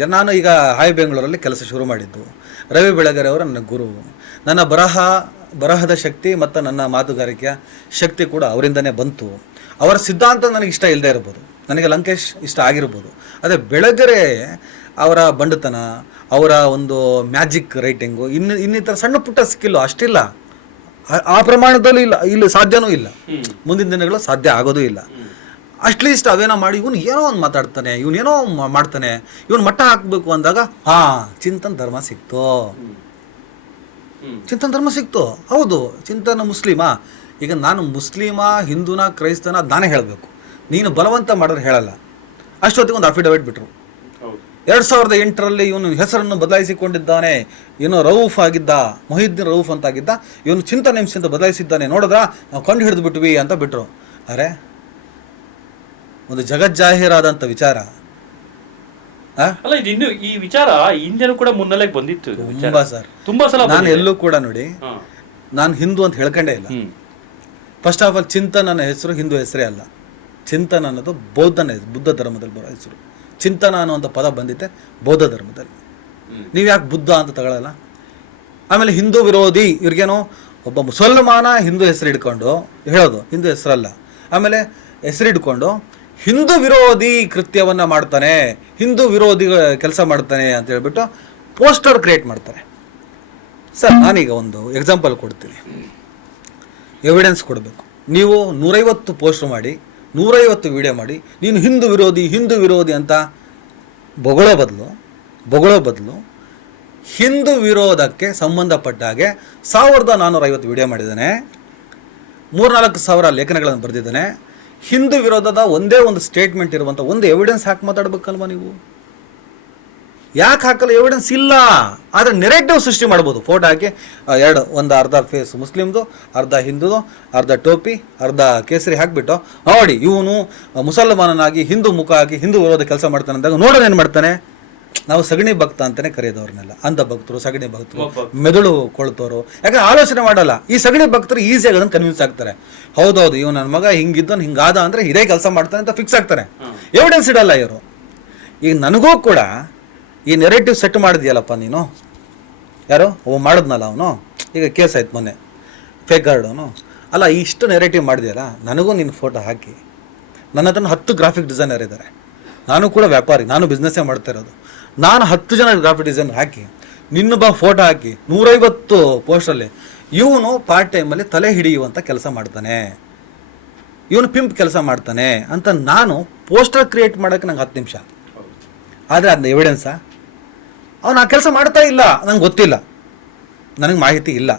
ಇದ್ದಾರೆ. ನಾನು ಈಗ ಹಾಯ್ ಬೆಂಗಳೂರಲ್ಲಿ ಕೆಲಸ ಶುರು ಮಾಡಿದ್ದು. ರವಿ ಬೆಳಗೆರೆ ಅವರು ನನ್ನ ಗುರು. ನನ್ನ ಬರಹದ ಶಕ್ತಿ ಮತ್ತು ನನ್ನ ಮಾತುಗಾರಿಕೆಯ ಶಕ್ತಿ ಕೂಡ ಅವರಿಂದನೇ ಬಂತು. ಅವರ ಸಿದ್ಧಾಂತ ನನಗೆ ಇಷ್ಟ ಇಲ್ಲದೆ ಇರ್ಬೋದು, ನನಗೆ ಲಂಕೇಶ್ ಇಷ್ಟ ಆಗಿರ್ಬೋದು. ಅದೇ ಬೆಳಗೆರೆ ಅವರ ಬಂಡತನ, ಅವರ ಒಂದು ಮ್ಯಾಜಿಕ್ ರೈಟಿಂಗು, ಇನ್ನಿತರ ಸಣ್ಣ ಪುಟ್ಟ ಸ್ಕಿಲ್ಲು ಅಷ್ಟಿಲ್ಲ, ಆ ಪ್ರಮಾಣದಲ್ಲೂ ಇಲ್ಲ, ಇಲ್ಲಿ ಸಾಧ್ಯವೂ ಇಲ್ಲ, ಮುಂದಿನ ದಿನಗಳು ಸಾಧ್ಯ ಆಗೋದೂ ಇಲ್ಲ. ಅಟ್ಲೀಸ್ಟ್ ಅವೇನೋ ಮಾಡಿ ಇವನು ಏನೋ ಒಂದು ಮಾತಾಡ್ತಾನೆ, ಇವನೇನೋ ಮಾಡ್ತಾನೆ, ಇವನು ಮಟ್ಟ ಹಾಕಬೇಕು ಅಂದಾಗ ಚಿಂತನ್ ಧರ್ಮ ಸಿಕ್ತು. ಚಿಂತನ್ ಧರ್ಮ ಸಿಕ್ತು, ಹೌದು. ಚಿಂತನ ಮುಸ್ಲಿಮಾ? ಈಗ ನಾನು ಮುಸ್ಲಿಮಾ, ಹಿಂದೂನ, ಕ್ರೈಸ್ತನ ಅದು ನಾನೇ ಹೇಳಬೇಕು, ನೀನು ಬಲವಂತ ಮಾಡಿದ್ರೆ ಹೇಳಲ್ಲ. ಅಷ್ಟೊತ್ತಿಗೆ ಒಂದು ಅಫಿಡವಿಟ್ ಬಿಟ್ಟರು. 2008ರಲ್ಲಿ ಇವನು ಹೆಸರನ್ನು ಬದಲಾಯಿಸಿಕೊಂಡಿದ್ದಾನೆ, ಏನೋ ರೌಫ್ ಆಗಿದ್ದ, ಮೊಹಿದ್ದೀನ್ ರೌಫ್ ಅಂತ ಆಗಿದ್ದ, ಇವನು ಚಿಂತನ ಹಿಂಸೆ ಅಂತ ಬದಲಾಯಿಸಿದ್ದಾನೆ, ನೋಡಿದ್ರ ನಾವು ಕಂಡು ಹಿಡಿದು ಬಿಟ್ವಿ ಅಂತ ಬಿಟ್ಟರು. ಅರೆ, ಒಂದು ಜಗಜ್ಜಾಹೀರಾದಂಥ ವಿಚಾರ ಅಲ್ಲ. ಇದು ಇನ್ನು ಈ ವಿಚಾರ ಹಿಂದೆನೂ ಕೂಡ ಮುನ್ನೆಲೆಗೆ ಬಂದಿತ್ತು ತುಂಬಾ ಸಲ. ನಾನು ಎಲ್ಲೂ ಕೂಡ ನೋಡಿ, ನಾನು ಹಿಂದೂ ಅಂತ ಹೇಳ್ಕೊಂಡೇ ಇಲ್ಲ. ಫಸ್ಟ್ ಆಫ್ ಆಲ್ ಚಿಂತನ್ ನನ್ನ ಹೆಸರು ಹಿಂದೂ ಹೆಸರೇ ಅಲ್ಲ. ಚಿಂತನ್ ಅನ್ನೋದು ಬುದ್ಧ ಧರ್ಮದಲ್ಲಿ ಬರೋ ಹೆಸರು. ಚಿಂತನ ಅನ್ನುವಂಥ ಪದ ಬಂದಿತ್ತೆ ಬೌದ್ಧ ಧರ್ಮದಲ್ಲಿ. ನೀವು ಯಾಕೆ ಬುದ್ಧ ಅಂತ ತಗೊಳ್ಳಲ್ಲ? ಆಮೇಲೆ ಹಿಂದೂ ವಿರೋಧಿ, ಇವ್ರಿಗೇನೋ ಒಬ್ಬ ಮುಸಲ್ಮಾನ ಹಿಂದೂ ಹೆಸರು ಹಿಡ್ಕೊಂಡು ಹೇಳೋದು, ಹಿಂದೂ ಹೆಸರಲ್ಲ. ಆಮೇಲೆ ಹೆಸರಿಡ್ಕೊಂಡು ಹಿಂದೂ ವಿರೋಧಿ ಕೃತ್ಯವನ್ನು ಮಾಡ್ತಾನೆ, ಹಿಂದೂ ವಿರೋಧಿ ಕೆಲಸ ಮಾಡ್ತಾನೆ ಅಂತ ಹೇಳ್ಬಿಟ್ಟು ಪೋಸ್ಟರ್ ಕ್ರಿಯೇಟ್ ಮಾಡ್ತಾರೆ. ಸರ್, ನಾನೀಗ ಒಂದು ಎಕ್ಸಾಂಪಲ್ ಕೊಡ್ತೀನಿ, ಎವಿಡೆನ್ಸ್ ಕೊಡಬೇಕು. ನೀವು 150 ಪೋಸ್ಟರ್ ಮಾಡಿ, 150 ವಿಡಿಯೋ ಮಾಡಿ, ನೀನು ಹಿಂದೂ ವಿರೋಧಿ ಅಂತ ಬೊಗಳೋ ಬದಲು ಹಿಂದೂ ವಿರೋಧಕ್ಕೆ ಸಂಬಂಧಪಟ್ಟ ಹಾಗೆ 1450 ವಿಡಿಯೋ ಮಾಡಿದ್ದಾನೆ, 3-4 ಲೇಖನಗಳನ್ನು ಬರೆದಿದ್ದಾನೆ. ಹಿಂದೂ ವಿರೋಧದ ಒಂದೇ ಒಂದು ಸ್ಟೇಟ್ಮೆಂಟ್ ಇರುವಂಥ ಒಂದು ಎವಿಡೆನ್ಸ್ ಹಾಕಿ ಮಾತಾಡ್ಬೇಕಲ್ವ ನೀವು? ಯಾಕೆ ಹಾಕಲ್ಲ? ಎವಿಡೆನ್ಸ್ ಇಲ್ಲ. ಆದರೆ ನೆರೆಟಿವ್ ಸೃಷ್ಟಿ ಮಾಡ್ಬೋದು. ಫೋಟೋ ಹಾಕಿ ಒಂದು ಅರ್ಧ ಫೇಸ್ ಮುಸ್ಲಿಮ್ದು, ಅರ್ಧ ಹಿಂದೂದು, ಅರ್ಧ ಟೋಪಿ, ಅರ್ಧ ಕೇಸರಿ ಹಾಕಿಬಿಟ್ಟು ನೋಡಿ ಇವನು ಮುಸಲ್ಮಾನನಾಗಿ ಹಿಂದೂ ಮುಖ ಹಾಕಿ ಹಿಂದೂ ವಿರೋಧ ಕೆಲಸ ಮಾಡ್ತಾನೆ ಅಂದಾಗ ನೋಡೋಣ ಏನು ಮಾಡ್ತಾನೆ? ನಾವು ಸಗಣಿ ಭಕ್ತ ಅಂತಲೇ ಕರೆಯೋದವ್ರನ್ನೆಲ್ಲ. ಅಂಧ ಭಕ್ತರು, ಸಗಣಿ ಭಕ್ತರು, ಮೆದುಳು ಕೊಳ್ತೋರು. ಯಾಕಂದ್ರೆ ಆಲೋಚನೆ ಮಾಡಲ್ಲ. ಈ ಸಗಣಿ ಭಕ್ತರು ಈಸಿಯಾಗಿ ಅದನ್ನು ಕನ್ವಿನ್ಸ್ ಆಗ್ತಾರೆ. ಹೌದೌದು, ಇವ್ ನನ್ನ ಮಗ ಹಿಂಗಿದ್ದನು ಹಿಂಗಾದ ಅಂದರೆ ಇದೇ ಕೆಲಸ ಮಾಡ್ತಾನೆ ಅಂತ ಫಿಕ್ಸ್ ಆಗ್ತಾರೆ. ಎವಿಡೆನ್ಸ್ ಇಡಲ್ಲ ಇವರು. ಈಗ ನನಗೂ ಕೂಡ ಈ ನೆರೆಟಿವ್ ಸೆಟ್ ಮಾಡಿದ್ಯಲ್ಲಪ್ಪ ನೀನು, ಯಾರೋ ಮಾಡಿದ್ನಲ್ಲ ಅವನು, ಈಗ ಕೇಸ್ ಆಯ್ತು ಮೊನ್ನೆ, ಫೇಕ್ ಗಾರ್ಡ್ ಅವನು ಅಲ್ಲ, ಇಷ್ಟು ನೆರೆಟಿವ್ ಮಾಡಿದೆಯಲ್ಲ, ನನಗೂ ನಿನ್ನ ಫೋಟೋ ಹಾಕಿ. ನನ್ನ ಹತ್ರ 10 ಗ್ರಾಫಿಕ್ ಡಿಸೈನರ್ ಇದ್ದಾರೆ. ನಾನು ಕೂಡ ವ್ಯಾಪಾರಿ, ನಾನು ಬಿಸ್ನೆಸ್ಸೇ ಮಾಡ್ತಾ ಇರೋದು. ನಾನು 10 ಜನ ಗ್ರಾಫಿಕ್ ಡಿಸೈನರ್ ಹಾಕಿ, ನಿನ್ನ ಫೋಟೋ ಹಾಕಿ 150 ಪೋಸ್ಟಲ್ಲಿ ಇವನು ಪಾರ್ಟ್ ಟೈಮಲ್ಲಿ ತಲೆ ಹಿಡಿಯುವಂಥ ಕೆಲಸ ಮಾಡ್ತಾನೆ, ಇವನು ಪಿಂಪ್ ಕೆಲಸ ಮಾಡ್ತಾನೆ ಅಂತ ನಾನು ಪೋಸ್ಟರ್ ಕ್ರಿಯೇಟ್ ಮಾಡೋಕ್ಕೆ ನಂಗೆ 10 ನಿಮಿಷ. ಆದರೆ ಅದನ್ನ ಎವಿಡೆನ್ಸಾ? ಅವನು ಆ ಕೆಲಸ ಮಾಡ್ತಾ ಇಲ್ಲ, ನಂಗೆ ಗೊತ್ತಿಲ್ಲ, ನನಗೆ ಮಾಹಿತಿ ಇಲ್ಲ.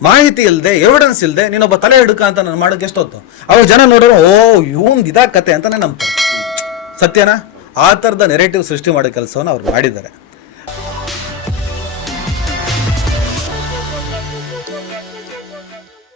ಮಾಹಿತಿ ಇಲ್ಲದೆ, ಎವಿಡೆನ್ಸ್ ಇಲ್ಲದೆ ನೀನೊಬ್ಬ ತಲೆ ಹಿಡ್ಕ ಅಂತ ನಾನು ಮಾಡೋಕ್ಕೆ ಎಷ್ಟೊತ್ತು? ಅವಾಗ ಜನ ನೋಡೋರು, ಇವನ್ ಇದಾಕತ್ತೆ ಅಂತಲೇ ನಂಬ್ತಾರೆ. ಸತ್ಯನಾ? ಆ ಥರದ ನೆರೆಟಿವ್ ಸೃಷ್ಟಿ ಮಾಡೋ ಕೆಲಸವನ್ನು ಅವ್ರು ಮಾಡಿದ್ದಾರೆ.